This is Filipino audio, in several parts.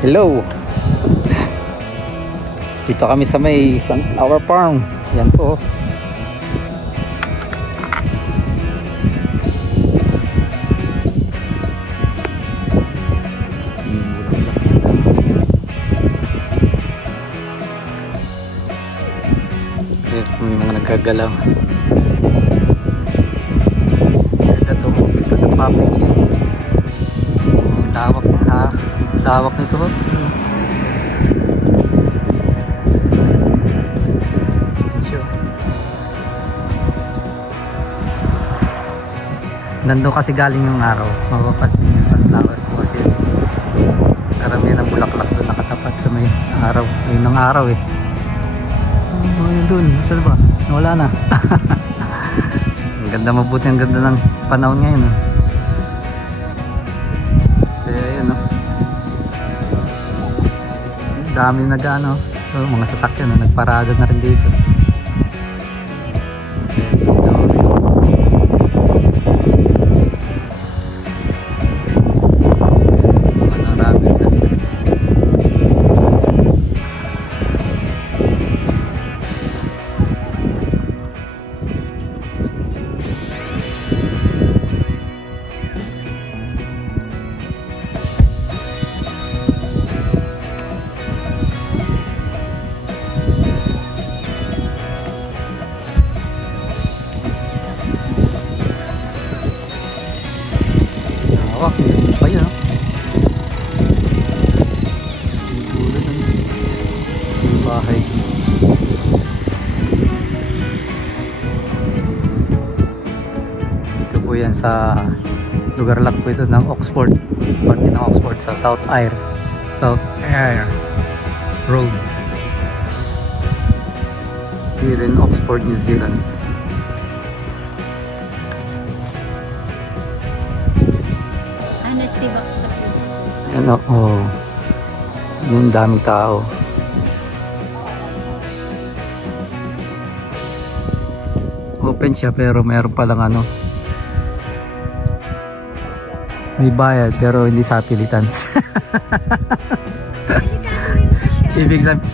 Hello. Dito kami sa may sunflower farm. Yan po. May mga nagkagalaw. Ito the public siya. Lawak na lawak nito. Nandun kasi galing yung araw. Mapapansin nyo sa sunflower ko kasi karamihan ng bulaklak doon nakatapat sa may araw. Ayun ang araw eh. Yun dun, basta ba? Wala na. Ang ganda, mabuti ang ganda ng panahon ngayon eh. Kaya yun no. Dami nag-ano, mga sasakyan no, nagparada na rin dito. Wah, apa ya? Bahay. Ito po yan sa lugar lang po ito ng Oxford. Parte ng Oxford sa South Ayr Road. Here in Oxford, New Zealand. Box pa rin. Ano, oh. Yung daming tao. Open siya pero mayroon palang ano. May bayad pero hindi sa pilitan. Delikado rin pa siya. Ibig sabihin.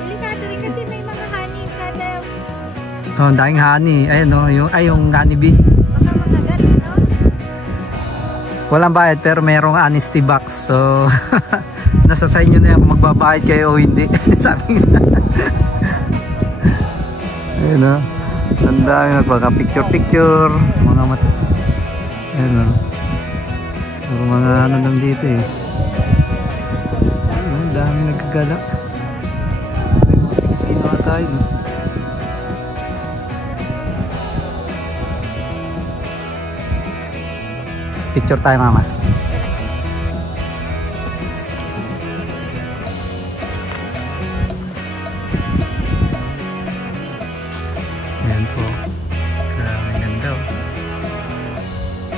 Delikado rin kasi may mga honey kada. Oh, daing honey. Ayun no, yung honey bee. Baka magagat, no? Walang bayad pero mayroong honesty box. So nasa sa inyo na yan kung magbabayad kayo o hindi. Sabi nga. Ayun no. Ang dami magpaka-picture. Mga mata. Ayun no. Mga ano lang dito eh. Ang dami nagkagalak. Ay mga Pilipino nga tayo no. Picture tayo mama. Ayan po. Grabe ganda oh.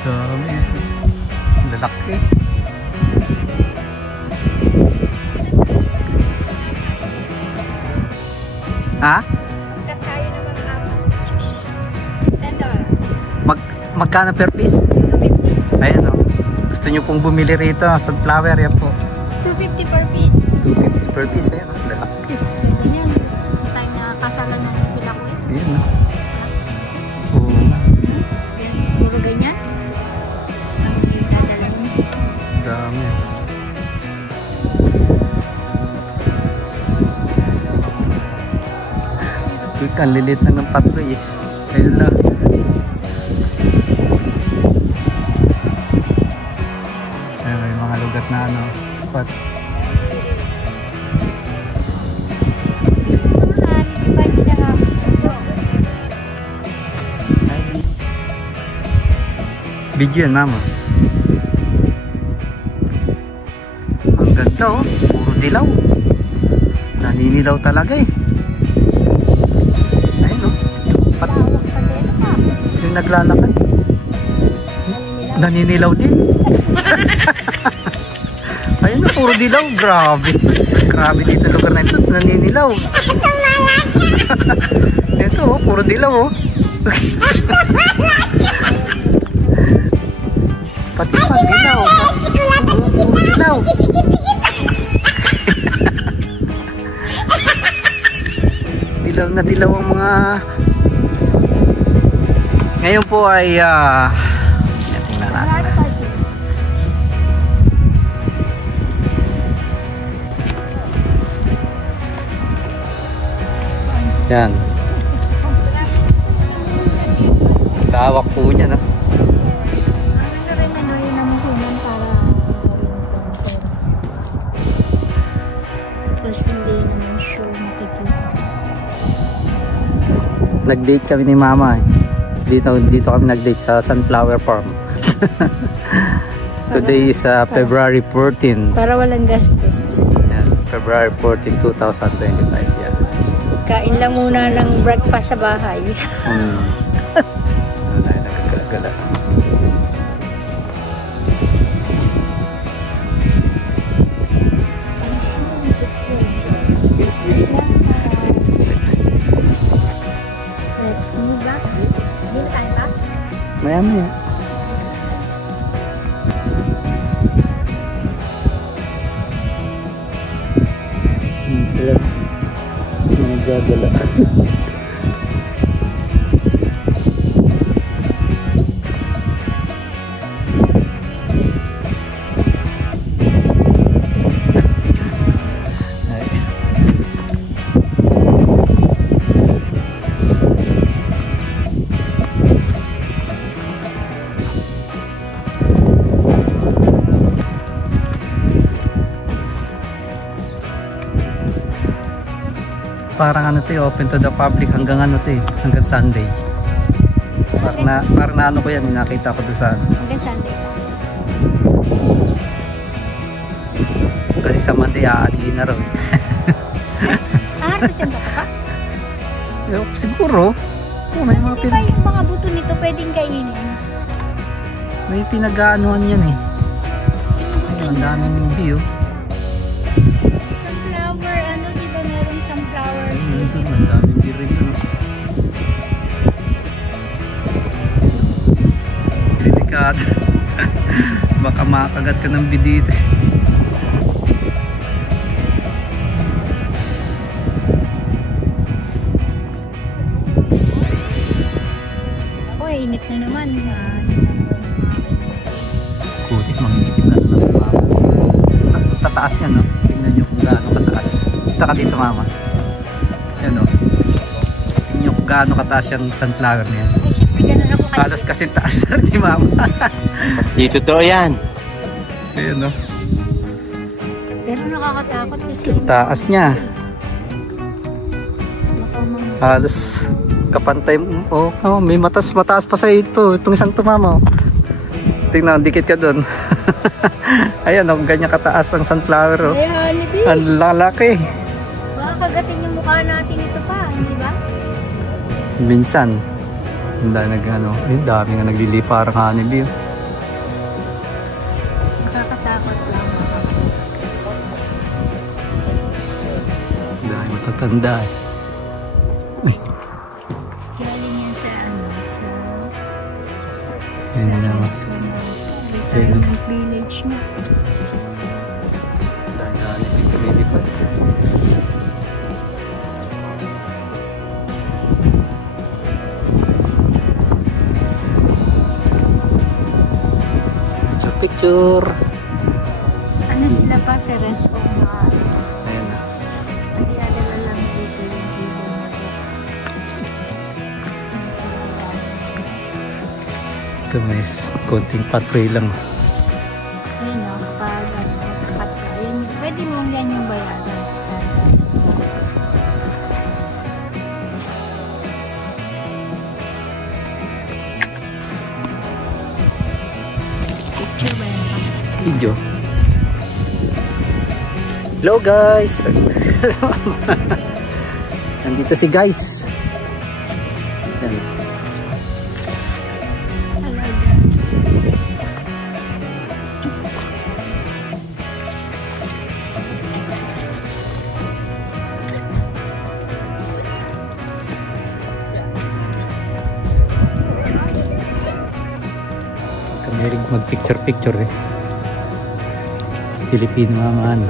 Dami. Lalaki. Ha? Magkat tayo na mga $10. Magkano per piece? $250. Ayan o. Gusto nyo pong bumili rito. Sunflower yan po. $250 per piece. $250 per piece. Ayan o. Lalaki. Ganda yan. Tayo nakakasalan ng pilak eh. Ayan o. Oo. Yan, puro ganyan. Ang dadala mo. Dami. Ang lilit na ng patway eh. Ayun lang. Ayun, may mga lugar na ano, spot. Video yan mama. Ang ganda oh. Puro dilaw. Naninilaw talaga eh. Yung naglalakad naninilaw din. Ayun na, puro dilaw. Grabe. Grabe dito lugar na ito. Naninilaw. Ito oh, puro puro dilaw oh. Pati pa dilaw. Puro dilaw. Dilaw na dilaw ang mga... Ngayon po ay tingnan natin. Yan. Tawak po niya, no? Tapos hindi naman sure makikita. Nag-date kami ni Mama eh. Dito kami nag-date sa Sunflower Farm. Today is February 14. Para walang gastos. Yan, February 14, 2025. Yan. Kain lang muna ng breakfast sa bahay. Wala, nagkagala. Let's move back. Hindi na tayo ba? Maya-maya. Sila nagagala. Parang ano to eh, open to the public hanggang ano to eh, hanggang Sunday. Parang na ano ko yan, nakita ko doon sa ano. Hanggang Sunday. Kasi sa Monday aalihin na raw eh. Harvestin ka pa? Siguro. Oh, may Kasi mga di ba yung mga buto nito pwedeng kainin? may pinag-aanuhan yan eh. Ayun, ang daming view. Sunflower, ano dito merong sunflower seed? Ito, ang daming view rin ano. Delikado. Baka makagat ka ng bee dito. Uy, init na naman. Kutis, mangingipit na naman. Tataas niya, no? Tingnan nyo kung gaano kataas. Punta ka dito, Mama. Yan, no? Tingnan nyo kung gaano kataas yung sunflower na yan. Ay, syempre ganun ako kasi. Halos kasi taas na rin ni Mama. Di totoo yan. Ayan, no? Pero nakakatakot kasi. Taas niya. Baka mga... Halos kapantay mo. Oh, may mataas pa sa ito. Itong isang tumama. Oh. Tingnan, dikit ka dun. Ayan, oh, ganyan kataas ang sunflower. Oh. Ay, honeybee. Ang lalaki. Baka kagatin yung mukha natin ito pa, hindi ba? Minsan. Ang dami nga naglili parang honeybee. Oh. Nakakatakot lang. Dahil matatanda eh. Uy. Galing yan sa ano, sa Ayan na. Arizona. Ayan. Retirement village na. Dahil honeybee kumilipad. Picture. Ano sila pa sa rest of mga Ayan na. hindi adala lang dito yung table na Ito may konting patray lang. ayun o, pag cut ka, yun, pwede mong yan yung bayaran. Picture ba yan? Video. Hello guys. Nandito si guys. Yan. Hello guys. mag-picture-picture eh. Pilipino ang ano.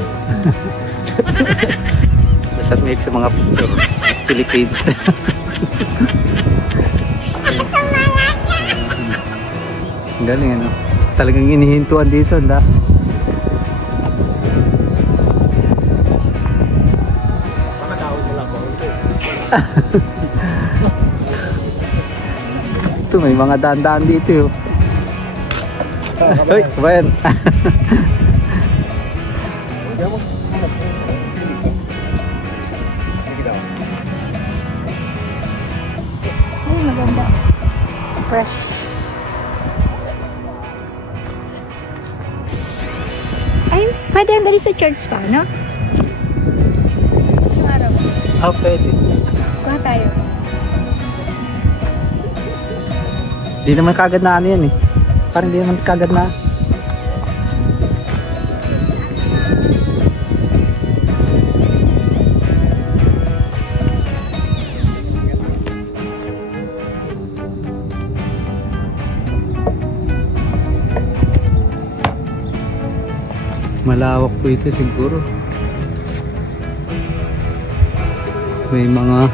Basta may sa mga picture. Pilipino. Ang galing ano. Talagang inihintuan dito. Anda. Ito may mga daan-daan dito yun. Uy, kabayan. Ay, maganda. Fresh. Ay, pwede ang dali sa church pa, no? Yung araw. Ah, pwede. Kuha tayo. Di naman kagad na ano yan eh. Parang di naman kagad na. Malawak po ito siguro. May mga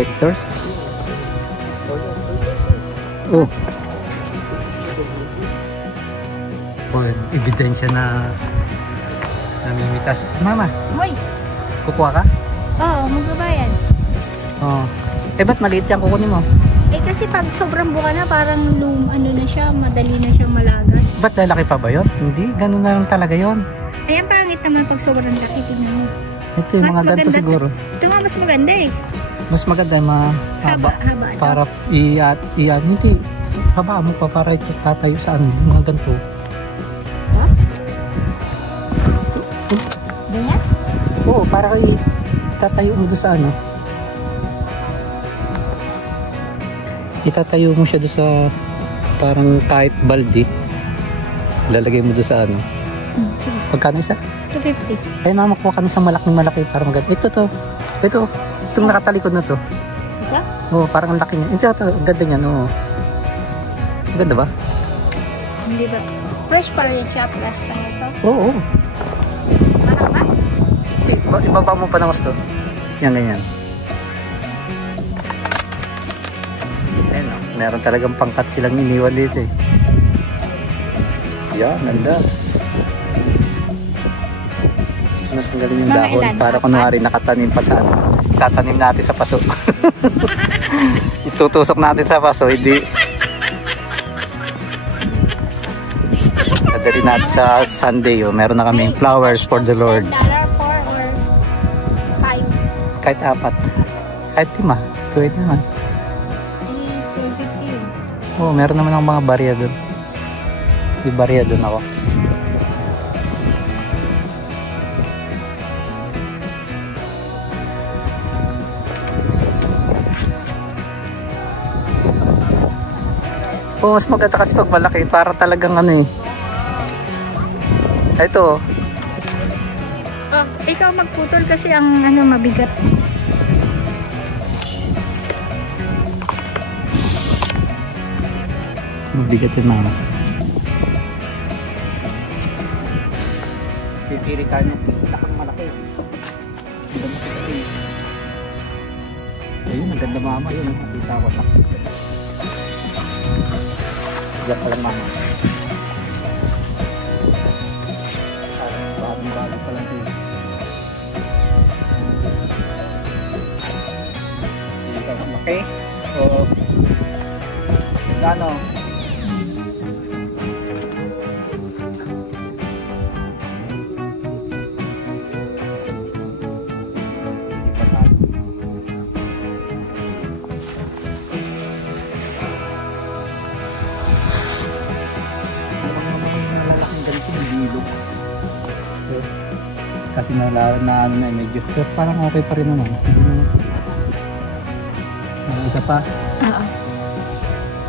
hectares. Oh. Or ebidensya na namimitas. Mama, Hoy! kukuha ka? Oo, magbabayad. Oo. Eh ba't maliit yan kukunin mo? Eh kasi pag sobrang buka na, parang ano na siya, madali na siya malagas. Ba't lalaki pa ba yun? Hindi, ganun na lang talaga yun. Ay, ang pangit naman pag sobrang laki, tignan mo. Ito yung Mas mga ganito maganda siguro. Ito nga mas maganda eh. Mas maganda mahaba. Haba. Para hindi. Haba mo pa para ito tatayo sa ano, mga ganito. Ha? Ganyan? Oo, para itatayo mo doon sa ano. Itatayo mo siya doon sa parang kahit balde. Lalagay mo doon sa ano. Sige. Pagkano isa? 250. Ay mama, kuha ka na isang malaki para maganda. Ito. Itong nakatalikod na to. Ito? Oo, parang ang laki niya. Ito, ang ganda niyan. Oo. Ang ganda ba? Hindi ba? Fresh pa rin siya, fresh pa ito. Oo. Mahal ba? Ibaba mo pa ng gusto. Yan, ganyan. Ayan, oh. Meron talagang pangkat silang iniwan dito eh. Yan, ganda. Natanggalin yung Mga dahon ilan? para kunwari nakatanim pa sa ano. Tatanim natin sa paso. Itutusok natin sa paso, hindi. Dadali natin sa Sunday, oh. Meron na kaming flowers for the Lord. $10 for or 5? Kahit 4. Kahit 5. Pwede naman. Eh, 12.50. Oo, meron naman akong mga barya doon. May barya doon ako. Oo, mas maganda kasi pag malaki. Para talagang ano eh. Ito. Oh, ikaw magputol kasi ang ano mabigat. Mabigat yun, mama. Pipili tayo ng pinakang malaki. Ayun, ang ganda mama. Yun, nakita ko. Diyan pa lang mama. Bagong-bagong pa lang dito. Dito ang laki. So, ano? Kasi na ano na medyo pero parang okay pa rin naman. Isa pa. Oo.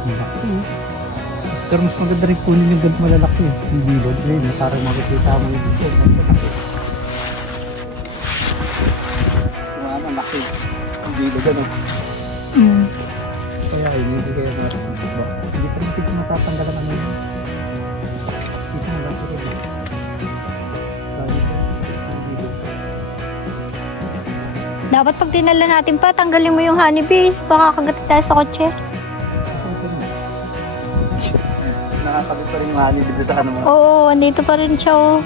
Malaki. Pero mas maganda rin kunin yung ganito malalaki. Yung bilog. Ayun, parang makikita mo yung bilog. Wala, laki. Yung bilog ano. kaya hindi kaya natin. Hindi pa kasi matatanggal ang ano yun. Dito na lang sila. Dapat pag dinala natin pa, tanggalin mo yung honeybee. Baka kagati tayo sa kotse. Nakakabit pa rin yung honey dito sa ano mo. Oo, andito pa rin siya oh.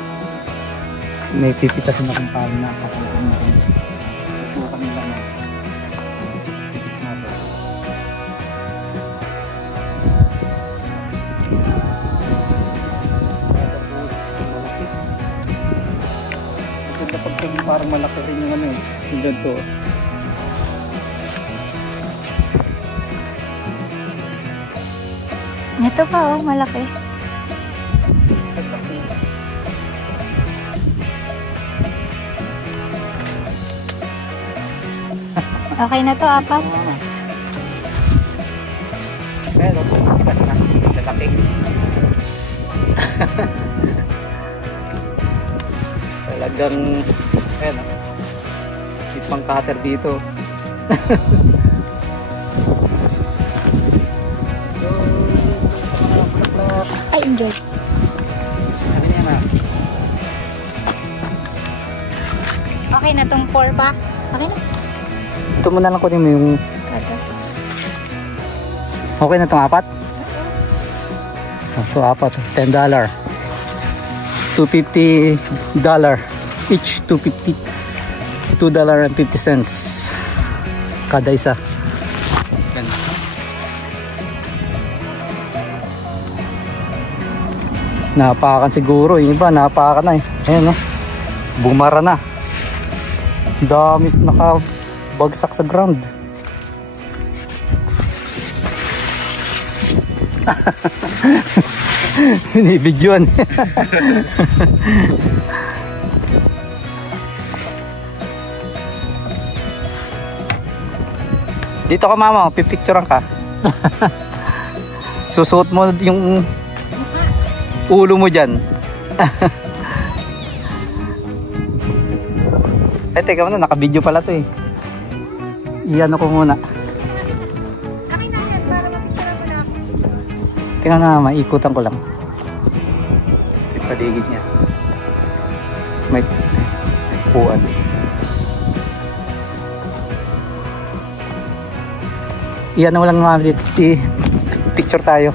May pipitasin na kung paano na kapalakan mo. Ito kami lang na. Maganda pagkaging parang malaki rin yung ano eh. Yung ganito. Ito pa oh, malaki. Okay na to, apat. Pero pitas na. Lalaki. Talagang ayan o. May pang cutter dito. Ay, enjoy. Sabi niya na. Okay na tong 4 pa. Okay na. Ito muna lang kunin mo yung... Ito. Okay na itong apat? Ito apat. $10. $250. Each $2.50. $2.50 kada isa. Yan. Napakan siguro. Yung iba napakan na eh. Ayan o. Bumara na. Dami nakabagsak sa ground. Binibidyoan. Dito ka mama, pipicturean ka. Susuot mo yung ulo mo dyan. Ay teka muna, naka-video pala to eh. Iyan ako muna. Akin na yan, para mapicture mo na ako. Tingnan na, maikutan ko lang. Yung paligid niya. May puan. Iyan na walang mga picture tayo.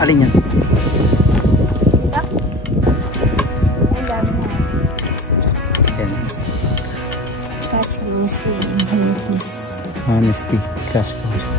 Alin yan? Ay, dami na. Yan. Cash lucy and homeless. Honesty, cash flows.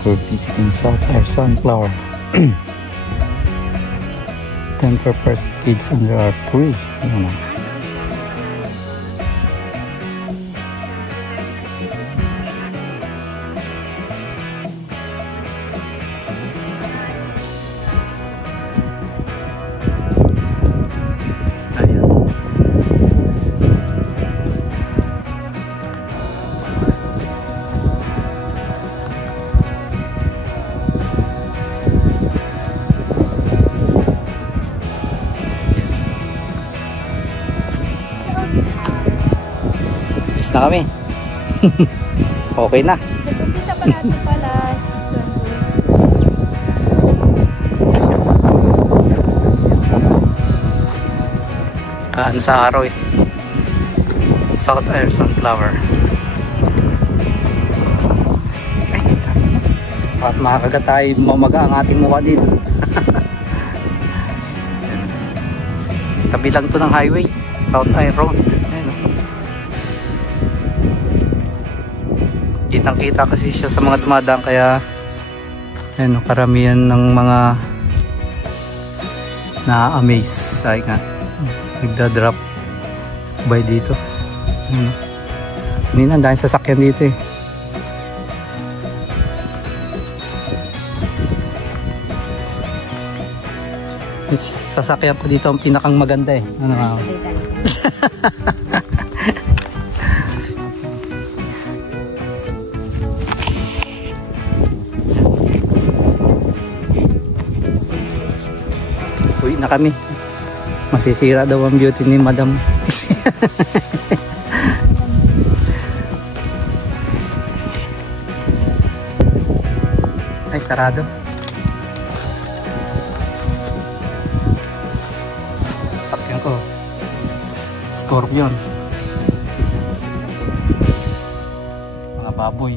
We're visiting South Air Sunflower. 10 per person kids under are free. Ano na? Na kami. Okay na. Nag-umpisa pa natin pala. Ano sa araw eh. South Air Sunflower. Ay, tama na. At makakagat tayo mamaga ang ating mukha dito. Tabi lang to ng highway. South Air Road. Ayun, Kitang-kita kasi siya sa mga dumadaan, kaya ayun, karamihan ng mga na-amaze. Ay nga, nagda-drop by dito. Hindi na, dahil sasakyan dito eh. Yung sasakyan ko dito ang pinakang maganda eh. Ano nga? Uwi na kami. Masisira daw ang beauty ni Madam. Ay, sarado. Sasakyan ko. Scorpion. Mga baboy.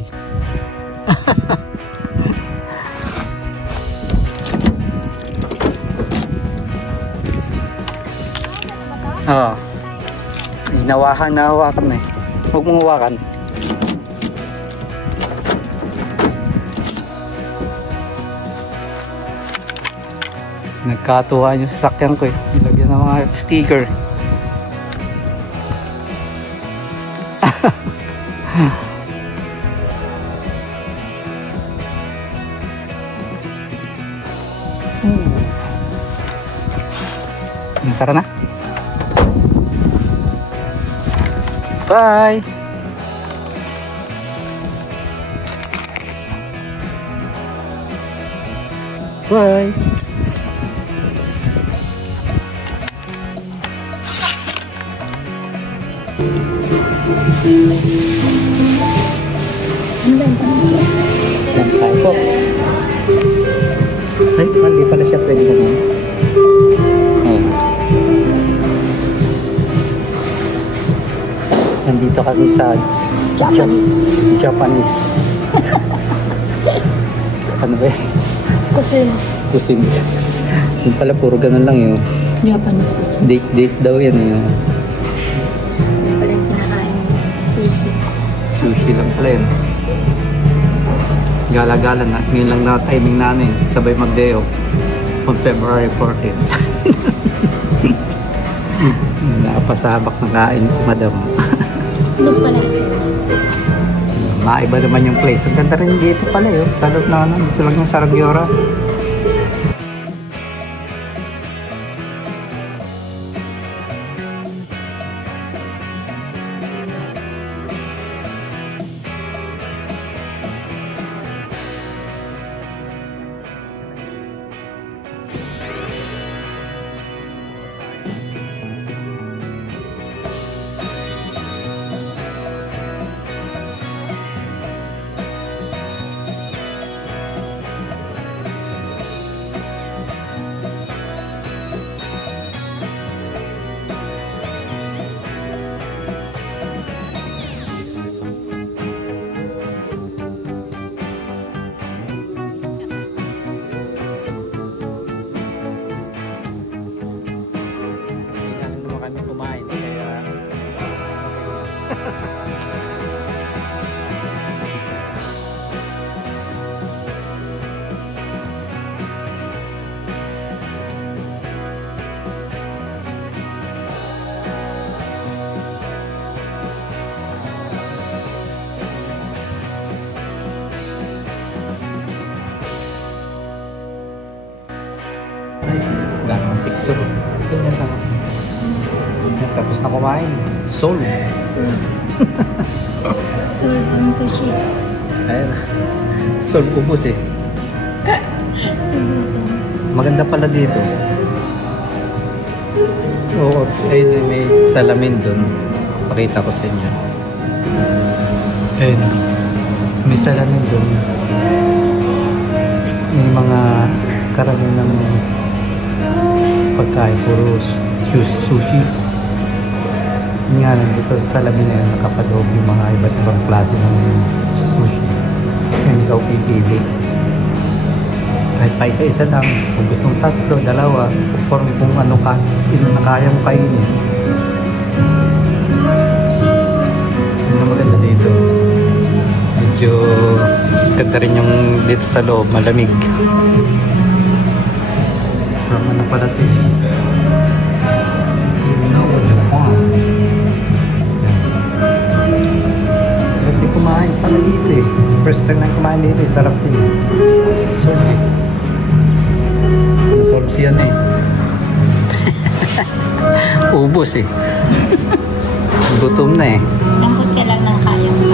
Oo. Nahawakan na eh. Huwag mong hawakan. Nagkatuwa yung sasakyan ko eh. Nilagyan ng mga sticker. Tara na. Bye. Bye. Lampay po. Ay, hindi pala siya pwede ganyan. Nandito kasi sa Japanese. Ano ba yun? Kusin. Yung pala puro ganun lang yun. Japanese cuisine. Date daw yan yun. Pala yung kinakain. Sushi. Sushi lang pala yun. Gala-gala na. Ngayon lang na timing namin. Sabay mag-day off. On February 14th. Napasabak na kain si Madam. Ano pala? Maiba naman yung place. Ang ganda rin dito pala yun. Sa loob na ano. Dito lang yung Saragiora. Daming picture. Ganyan lang. Tapos na kumain. Soul. Soul on sushi. Ayun. Soul ubos eh. Maganda pala dito. Oo. Ayun, may salamin dun. Pakita ko sa inyo. Ayun. May salamin dun. May mga karamihan ng pagkain, puro sushi. Nga lang, sa salamin na yun, nakapadoob yung mga iba't ibang klase ng sushi. Yan, ikaw pipili. Kahit pa isa-isa lang, kung gusto mong tatlo, dalawa, conforme kung ano ka, na kaya mong kainin. Yun ang maganda dito. Medyo medyo ganda rin yung dito sa loob, malamig. Parang ano pala ito eh. Sarap din kumain pala dito eh. First time na kumain dito eh, sarap din eh. Solve eh. Nasolve siya na eh. Ubus eh. Gutom na eh. Lambot ka lang ng kaya mo.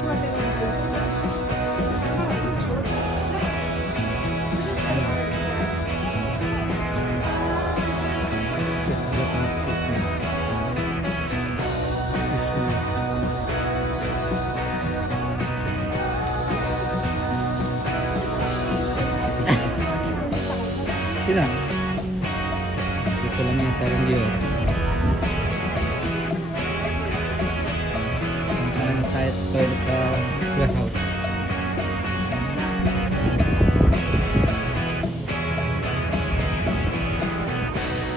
Sila. Dito lang yan sa Rondio. Ang kahit toilet sa warehouse.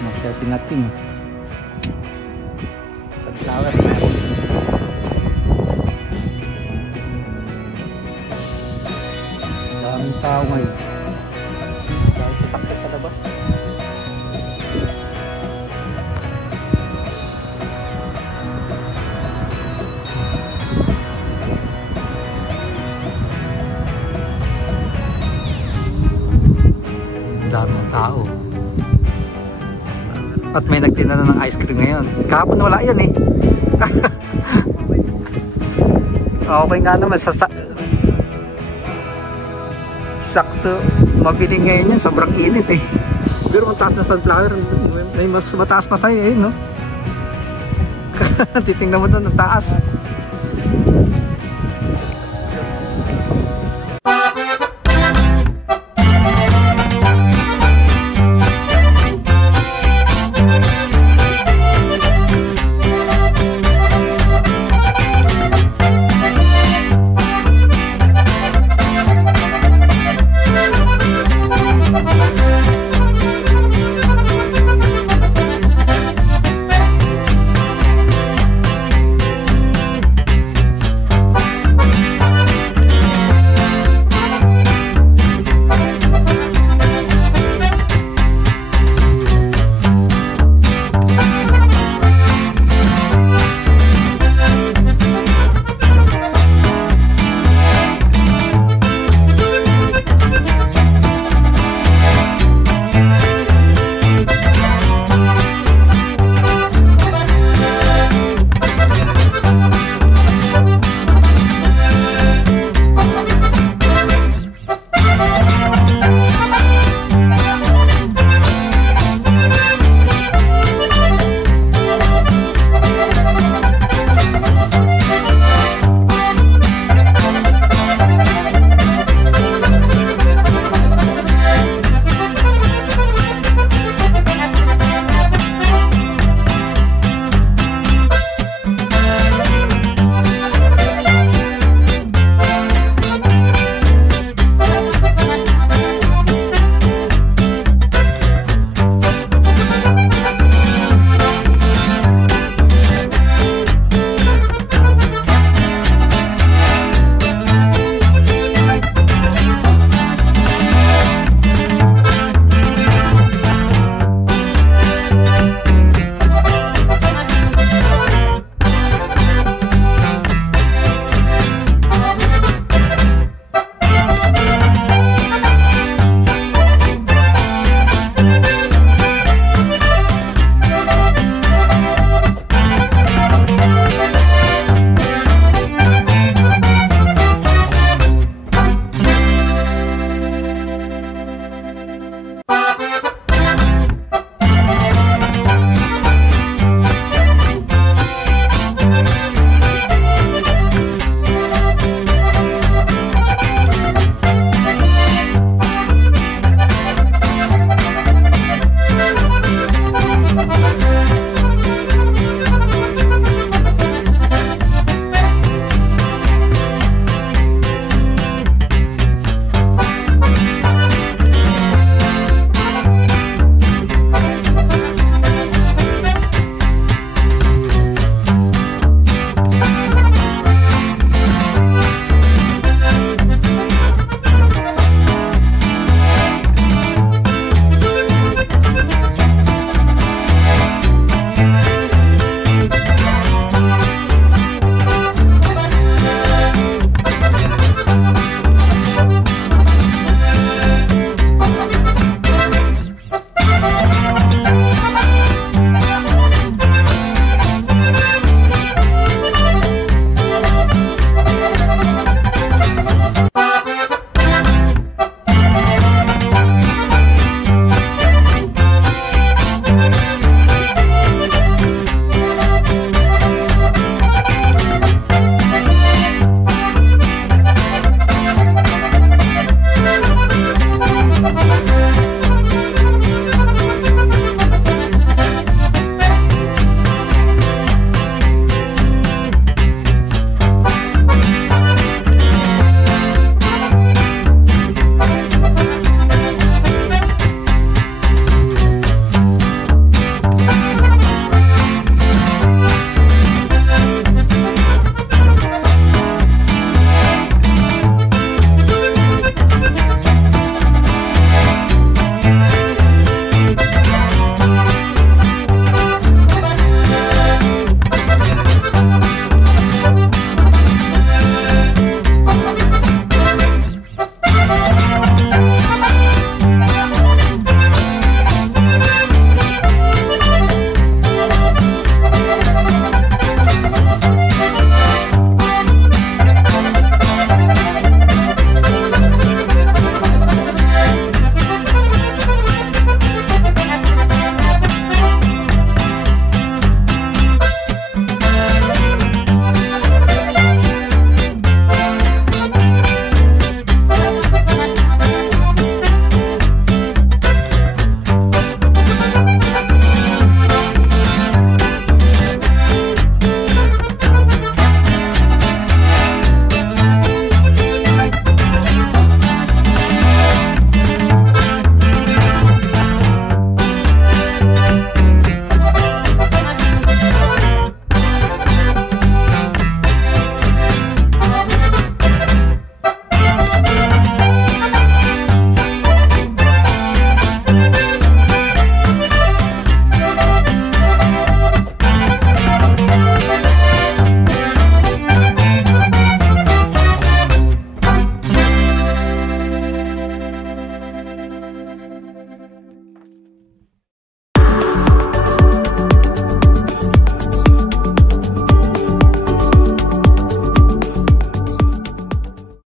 Masya si Nating. Sunflower na. Daming tao ngayon. Dahil sasakyan sa labas. Dami ng tao. At may nagtinda na ng ice cream ngayon. Kahapon wala yan eh. Okay nga naman. Sakto. Mabili ngayon yan. Sobrang init eh. Pero mataas na sunflower. May mas mataas pa sa'yo eh, no? Titingnan mo doon, ang taas.